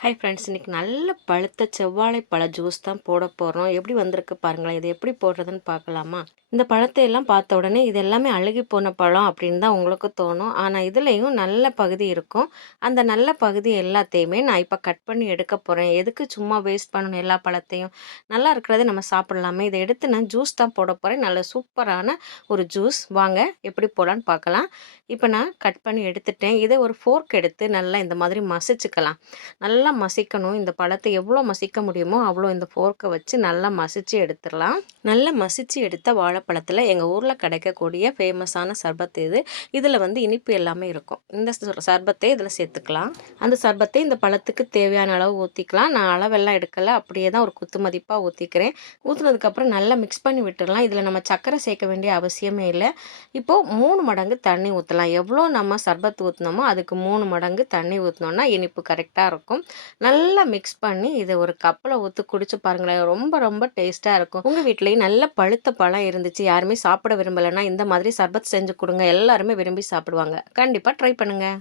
Hi friends, இன்றைக்கி நல்ல பழுத்த செவ்வாழை பழ ஜூஸ் தான் போட போகிறோம். எப்படி வந்திருக்கு பாருங்களேன். இது எப்படி போடுறதுன்னு பார்க்கலாமா? இந்த பழத்தை எல்லாம் பார்த்த உடனே இது எல்லாமே அழுகி போன பழம் அப்படின்னு தான் உங்களுக்கு தோணும். ஆனால் இதுலேயும் நல்ல பகுதி இருக்கும். அந்த நல்ல பகுதி எல்லாத்தையுமே நான் இப்போ கட் பண்ணி எடுக்க போகிறேன். எதுக்கு சும்மா வேஸ்ட் பண்ணணும் எல்லா பழத்தையும்? நல்லா இருக்கிறத நம்ம சாப்பிட்லாமே. இதை எடுத்து நான் ஜூஸ் தான் போட போகிறேன். நல்ல சூப்பரான ஒரு ஜூஸ். வாங்க எப்படி போடலான்னு பார்க்கலாம். இப்போ நான் கட் பண்ணி எடுத்துட்டேன். இதை ஒரு ஃபோர்க் எடுத்து நல்லா இந்த மாதிரி மசிச்சுக்கலாம். நல்லா மசிக்கணும். இந்த பழத்தை எவ்வளோ மசிக்க முடியுமோ அவ்வளோ இந்த ஃபோர்க்கை வச்சு நல்லா மசிச்சு எடுத்துடலாம். நல்லா மசிச்சு எடுத்த வாழைப்பழத்தில் எங்கள் ஊரில் கிடைக்கக்கூடிய ஃபேமஸான சர்பத் இது. இதில் வந்து இனிப்பு எல்லாமே இருக்கும். இந்த சர்பத்தை இதில் சேர்த்துக்கலாம். அந்த சர்பத்தை இந்த பழத்துக்கு தேவையான அளவு ஊற்றிக்கலாம். நான் அளவெல்லாம் எடுக்கலை, அப்படியே தான் ஒரு குத்து மதிப்பாக ஊற்றிக்கிறேன். ஊற்றுனதுக்கப்புறம் நல்லா மிக்ஸ் பண்ணி விட்டுடலாம். இதில் நம்ம சர்க்கரை சேர்க்க வேண்டிய அவசியமே இல்லை. இப்போது 3 மடங்கு தண்ணி ஊற்றலாம். எவ்வளோ நம்ம சர்பத் ஊற்றினோமோ அதுக்கு 3 மடங்கு தண்ணி ஊற்றினோன்னா இனிப்பு கரெக்டாக இருக்கும். நல்லா மிக்ஸ் பண்ணி இதை ஒரு கப்பில் ஊற்றி குடிச்சு பாருங்களேன். ரொம்ப ரொம்ப டேஸ்ட்டாக இருக்கும். உங்கள் வீட்லேயும் நல்ல பழுத்த பழம் இருந்துச்சு, யாருமே சாப்பிட விரும்பலைன்னா இந்த மாதிரி சர்பத் செஞ்சு கொடுங்க. எல்லாருமே விரும்பி சாப்பிடுவாங்க. கண்டிப்பாக ட்ரை பண்ணுங்கள்.